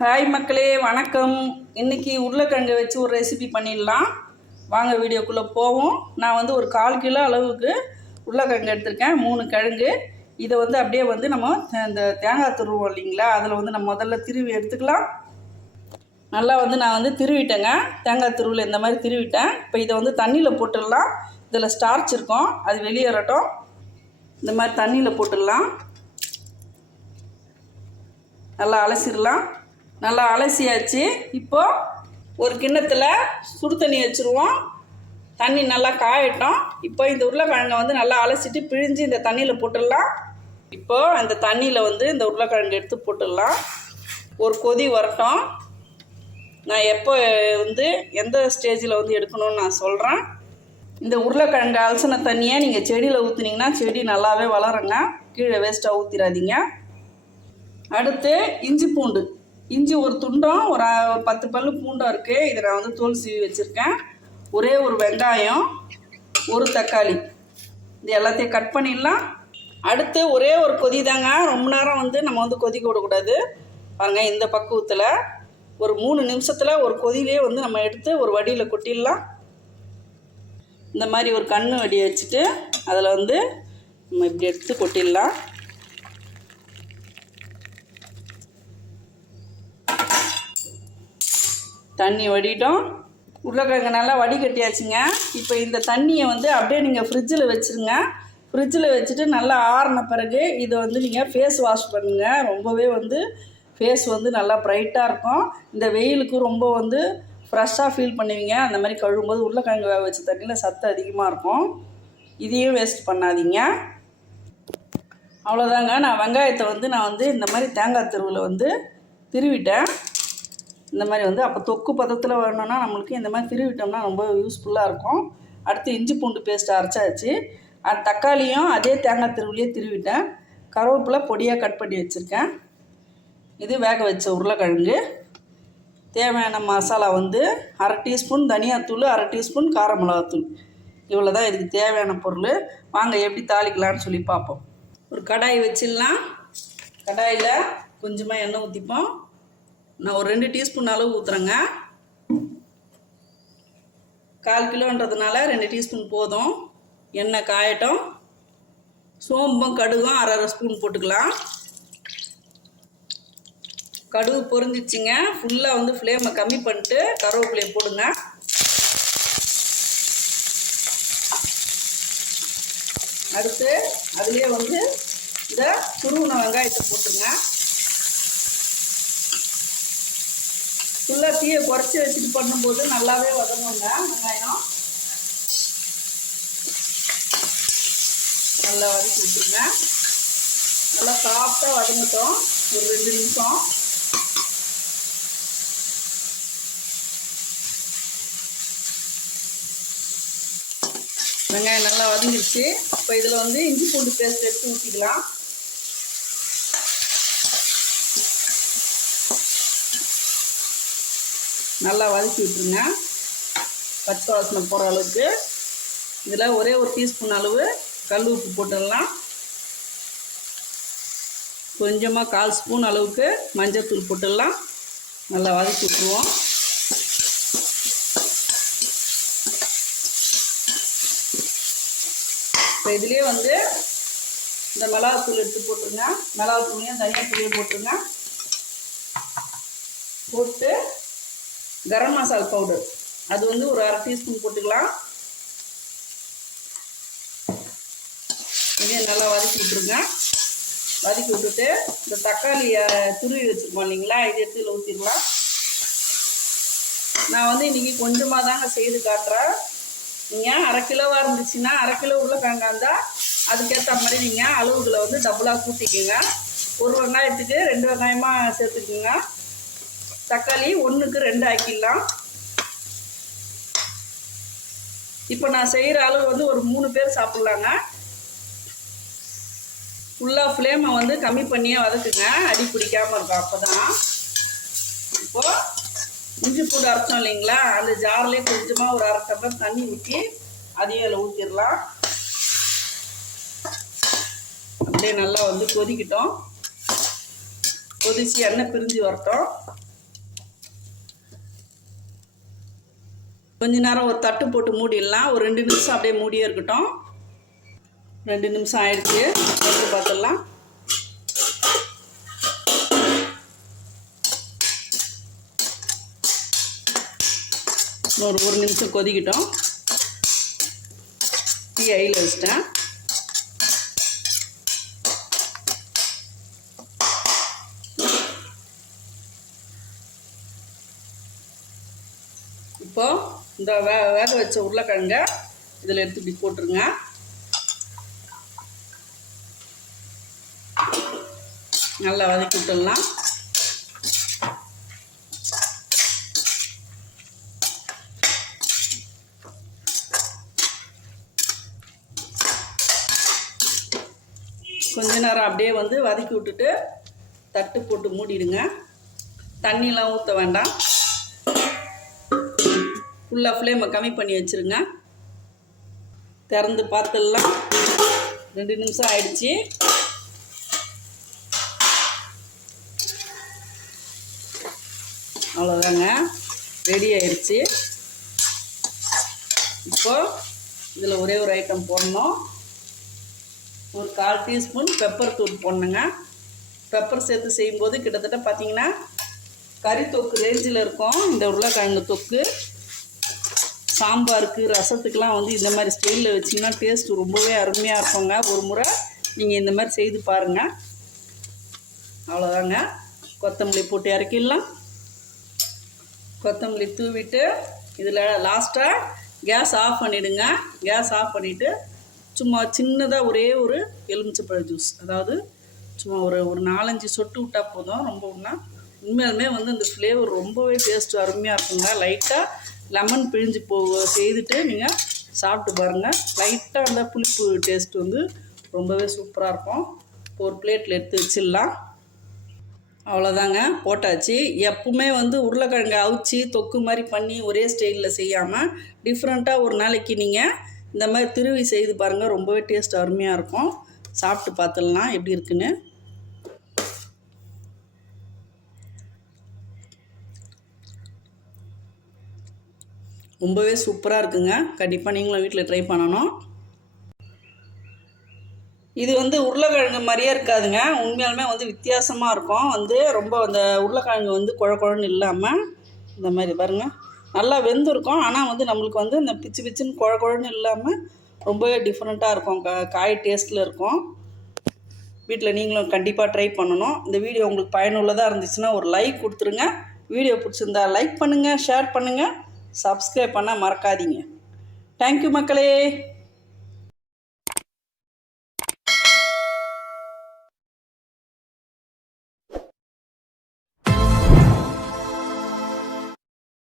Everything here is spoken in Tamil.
ஹாய் மக்களே, வணக்கம். இன்றைக்கி உருளைக்கிழங்கு வச்சு ஒரு ரெசிபி பண்ணிடலாம். வாங்க வீடியோக்குள்ளே போவோம். நான் ஒரு 1/4 கிலோ அளவுக்கு உருளைக்கிழங்கு எடுத்திருக்கேன். 3 கிழங்கு. இதை அப்படியே நம்ம இந்த தேங்காய் துருவோம் இல்லைங்களா, அதில் நம்ம முதல்ல திருவி எடுத்துக்கலாம். நல்லா நான் திருவிட்டேங்க. தேங்காய் துருவில் இந்த மாதிரி திருவிட்டேன். இப்போ இதை தண்ணியில் போட்டுடலாம். இதில் ஸ்டார்ச் இருக்கும், அது வெளியேறட்டும். இந்த மாதிரி தண்ணியில் போட்டுடலாம். நல்லா அலசிடலாம். நல்லா அலசியாச்சு. இப்போது ஒரு கிண்ணத்தில் சுடு தண்ணி வச்சுருவோம். தண்ணி நல்லா காயட்டும். இப்போ இந்த உருளைக்கிழங்கை நல்லா அலசிட்டு பிழிஞ்சு இந்த தண்ணியில் போட்டுடலாம். இப்போது அந்த தண்ணியில் இந்த உருளைக்கிழங்கு எடுத்து போட்டுடலாம். ஒரு கொதி வரட்டும். நான் எப்போ எந்த ஸ்டேஜில் எடுக்கணும்னு நான் சொல்கிறேன். இந்த உருளைக்கிழங்கு அலசின தண்ணியை நீங்கள் செடியில் ஊற்றுனீங்கன்னா செடி நல்லாவே வளருங்க. கீழே வேஸ்ட்டாக ஊற்றிடாதீங்க. அடுத்து இஞ்சி ஒரு துண்டும், ஒரு 10 பல்லு பூண்டும் இருக்குது. இதை நான் தோல் சீவி வச்சுருக்கேன். ஒரே ஒரு வெங்காயம், ஒரு தக்காளி, இது எல்லாத்தையும் கட் பண்ணிடலாம். அடுத்து ஒரே ஒரு கொதி தாங்க. ரொம்ப நேரம் நம்ம கொதிக்க விடக்கூடாது. பாருங்கள், இந்த பக்குவத்தில் ஒரு 3 நிமிஷத்தில் ஒரு கொதியிலே நம்ம எடுத்து ஒரு வடியில் கொட்டிடலாம். இந்த மாதிரி ஒரு கண்ணு வடியை வச்சுட்டு அதில் நம்ம இப்படி எடுத்து கொட்டிடலாம். தண்ணி வடிட்டோம். உருளைக்கிழங்கு நல்லா வடிகட்டியாச்சுங்க. இப்போ இந்த தண்ணியை அப்படியே நீங்கள் ஃப்ரிட்ஜில் வச்சுருங்க. ஃப்ரிட்ஜில் வச்சுட்டு நல்லா ஆறின பிறகு இதை நீங்கள் ஃபேஸ் வாஷ் பண்ணுங்கள். ரொம்பவே ஃபேஸ் நல்லா ப்ரைட்டாக இருக்கும். இந்த வெயிலுக்கு ரொம்ப ஃப்ரெஷ்ஷாக ஃபீல் பண்ணுவீங்க. அந்த மாதிரி கழுவும்போது உருளைக்கிழங்கு வேக வச்ச தண்ணியில் சத்து அதிகமாக இருக்கும். இதையும் வேஸ்ட் பண்ணாதீங்க. அவ்வளோதாங்க. நான் வெங்காயத்தை நான் இந்த மாதிரி தேங்காய் துருவில் திருவிட்டேன். இந்த மாதிரி அப்போ தொக்கு பதத்தில் வேணும்னா நம்மளுக்கு இந்த மாதிரி திருவிட்டோம்னா ரொம்ப யூஸ்ஃபுல்லாக இருக்கும். அடுத்து இஞ்சி பூண்டு பேஸ்ட் அரைச்சாச்சு. அந்த தக்காளியும் அதே தேங்காய் துருவிலே திருவிட்டேன். கருவேப்பிலை பொடியாக கட் பண்ணி வச்சுருக்கேன். இது வேக வச்ச உருளைக்கிழங்கு. தேவையான மசாலா 1/2 டீஸ்பூன் தனியாத்தூள், 1/2 டீஸ்பூன் கார மிளகாத்தூள். இவ்வளோ தான் இதுக்கு தேவையான பொருள். வாங்க எப்படி தாளிக்கலான்னு சொல்லி பார்ப்போம். ஒரு கடாய் வச்சிடலாம். கடாயில் கொஞ்சமாக எண்ணெய் ஊற்றிப்போம். நான் ஒரு 2 டீஸ்பூன் அளவு ஊற்றுறேங்க. 1/4 கிலோன்றதுனால 2 டீஸ்பூன் போதும். எண்ணெய் காயட்டும். சோம்பும் கடுகும் 1/2 ஸ்பூன் போட்டுக்கலாம். கடுகு பொரிஞ்சிச்சிங்க. ஃபுல்லாக ஃப்ளேமை கம்மி பண்ணிட்டு கருவேப்பிலையை போடுங்க. அடுத்து அதுலேயே இந்த துருவின வெங்காயத்தை போட்டுங்க. ஃபுல்லாக தீயை குறைச்சி வச்சுட்டு பண்ணும்போது நல்லாவே வதங்குங்க. வெங்காயம் நல்லா வதக்கி விட்டுருங்க. நல்லா சாஃப்டாக வதங்கட்டும். ஒரு 2 நிமிஷம். வெங்காயம் நல்லா வதங்கிடுச்சு. இப்போ இதில் இஞ்சி பூண்டு பேஸ்ட் எடுத்து ஊற்றிக்கலாம். நல்லா வதக்கி விட்டுருங்க. பச்சை வாசனை போகிற அளவுக்கு. இதில் ஒரே ஒரு டீஸ்பூன் அளவு கல் உப்பு போட்டுடலாம். கொஞ்சமாக 1/4 ஸ்பூன் அளவுக்கு மஞ்சள்தூள் போட்டுடலாம். நல்லா வதக்கி விட்டுருவோம். இப்போ இதுலேயே இந்த மிளகாத்தூள் எடுத்து போட்டுருங்க. மிளகாத்தூளையும் தனியாத்தூளையும் போட்டுருங்க. போட்டு கரம் மசாலா பவுடர் அது ஒரு 1/2 டீஸ்பூன் போட்டுக்கலாம். இதையும் நல்லா வதக்கி விட்டுருங்க. வதக்கி விட்டுட்டு இந்த தக்காளியை துருவி வச்சுருக்கோம் இல்லைங்களா, இது எடுத்து இதில் ஊற்றிடலாம். நான் இன்றைக்கி கொஞ்சமாக தாங்க செய்து காட்டுறேன். நீங்கள் 1/2 கிலோவாக இருந்துச்சுன்னா 1/2 கிலோ உருளைக்கிழங்கா இருந்தால் அதுக்கேற்ற மாதிரி நீங்கள் அளவுகளை டபுளாக கூட்டிக்கோங்க. ஒரு வெங்காயத்துக்கு 2 வெங்காயமாக சேர்த்துக்குங்க. தக்காளி 1க்கு 2 ஆக்கிடலாம். இப்போ நான் செய்கிற அளவு ஒரு 3 பேர் சாப்பிட்லாங்க. ஃபுல்லாக ஃப்ளேமை கம்மி பண்ணியே வதக்குங்க. அடி பிடிக்காமல் இருக்கும். அப்போ தான் இப்போது இஞ்சி பூண்டு அரைச்சோம் இல்லைங்களா, அந்த ஜார்லேயே கொஞ்சமாக ஒரு 1/2 டம்ளர் தண்ணி ஊற்றி அதையும் அதில் ஊற்றிடலாம். அப்படியே நல்லா கொதிக்கிட்டோம். கொதித்து எண்ணெய் பிரிஞ்சு வரட்டும். கொஞ்ச நேரம் ஒரு தட்டு போட்டு மூடிடலாம். ஒரு 2 நிமிஷம் அப்படியே மூடியே இருக்கட்டும். 2 நிமிஷம் ஆயிடுச்சு. எடுத்து பார்த்துடலாம். ஒரு நிமிஷம் கொதிக்கிட்டோம். டீ ஐயில் வச்சிட்டேன். இப்போ இந்த வேக வச்ச உருளைக்கிழங்க இதில் எடுத்து இப்படி போட்டுருங்க. நல்லா வதக்கி விட்டுடலாம். கொஞ்ச நேரம் அப்படியே வந்து வதக்கி விட்டுட்டு தட்டு போட்டு மூடிடுங்க. தண்ணியெலாம் ஊற்ற வேண்டாம். ஃபுல்லாக ஃப்ளேமை கம்மி பண்ணி வச்சுருங்க. திறந்து பார்த்துடலாம். 2 நிமிஷம் ஆயிடுச்சு. அவ்வளோதாங்க, ரெடி ஆயிடுச்சு. இப்போது இதில் ஒரே ஒரு ஐட்டம் போடணும். ஒரு 1/4 டீஸ்பூன் பெப்பர் தூள் போடணுங்க. பெப்பர் சேர்த்து செய்யும்போது கிட்டத்தட்ட பார்த்திங்கன்னா கறி தொக்கு ரேஞ்சில் இருக்கும். இந்த உருளைக்கிழங்கு தொக்கு சாம்பாருக்கு ரசத்துக்கெலாம் வந்து இந்த மாதிரி ஸ்டைலில் வச்சிங்கன்னா டேஸ்ட்டு ரொம்பவே அருமையாக இருக்குங்க. ஒரு முறை நீங்கள் இந்த மாதிரி செய்து பாருங்கள். அவ்வளோதாங்க, கொத்தமல்லி போட்டு இறக்கிடலாம். கொத்தமல்லி தூவிட்டு இதில் லாஸ்ட்டாக கேஸ் ஆஃப் பண்ணிவிடுங்க. கேஸ் ஆஃப் பண்ணிவிட்டு சும்மா சின்னதாக ஒரே ஒரு எலுமிச்சப்பழ ஜூஸ், அதாவது சும்மா ஒரு 4-5 சொட்டு விட்டால் போதும். ரொம்ப உண்மையாலுமே வந்து இந்த ஃப்ளேவர் ரொம்பவே டேஸ்ட்டு அருமையாக இருக்குங்க. லைட்டாக லெமன் பிழிஞ்சு செய்துட்டு நீங்கள் சாப்பிட்டு பாருங்கள். லைட்டாக அந்த புளிப்பு டேஸ்ட்டு வந்து ரொம்பவே சூப்பராக இருக்கும். இப்போ ஒரு பிளேட்டில் எடுத்து வச்சிடலாம். அவ்வளோதாங்க, போட்டாச்சு. எப்பவுமே வந்து உருளைக்கிழங்கு அவிச்சி தொக்கு மாதிரி பண்ணி ஒரே ஸ்டைலில் செய்யாமல் டிஃப்ரெண்ட்டாக ஒரு நாளைக்கு நீங்கள் இந்த மாதிரி திருவி செய்து பாருங்கள். ரொம்பவே டேஸ்ட் அருமையாக இருக்கும். சாப்பிட்டு பார்த்துடலாம் எப்படி இருக்குன்னு. ரொம்பவே சூப்பராக இருக்குங்க. கண்டிப்பாக நீங்களும் வீட்டில் ட்ரை பண்ணணும். இது வந்து உருளைக்கிழங்கு மாதிரியே இருக்காதுங்க. உண்மையாலுமே வந்து வித்தியாசமாக இருக்கும். வந்து ரொம்ப அந்த உருளைக்கிழங்கு வந்து குழன்னு இல்லாமல் இந்த மாதிரி பாருங்கள், நல்லா வெந்திருக்கும். ஆனால் வந்து நம்மளுக்கு வந்து இந்த பிச்சு பிச்சுன்னு குழன்னு இல்லாமல் ரொம்பவே டிஃப்ரெண்ட்டாக இருக்கும். காய் டேஸ்ட்டில் இருக்கும். வீட்டில் நீங்களும் கண்டிப்பாக ட்ரை பண்ணணும். இந்த வீடியோ உங்களுக்கு பயனுள்ளதாக இருந்துச்சுன்னா ஒரு லைக் கொடுத்துருங்க. வீடியோ பிடிச்சிருந்தா லைக் பண்ணுங்கள், ஷேர் பண்ணுங்கள், சப்ஸ்கிரைப் பண்ண மறக்காதீங்க. தேங்க்யூ மக்களே.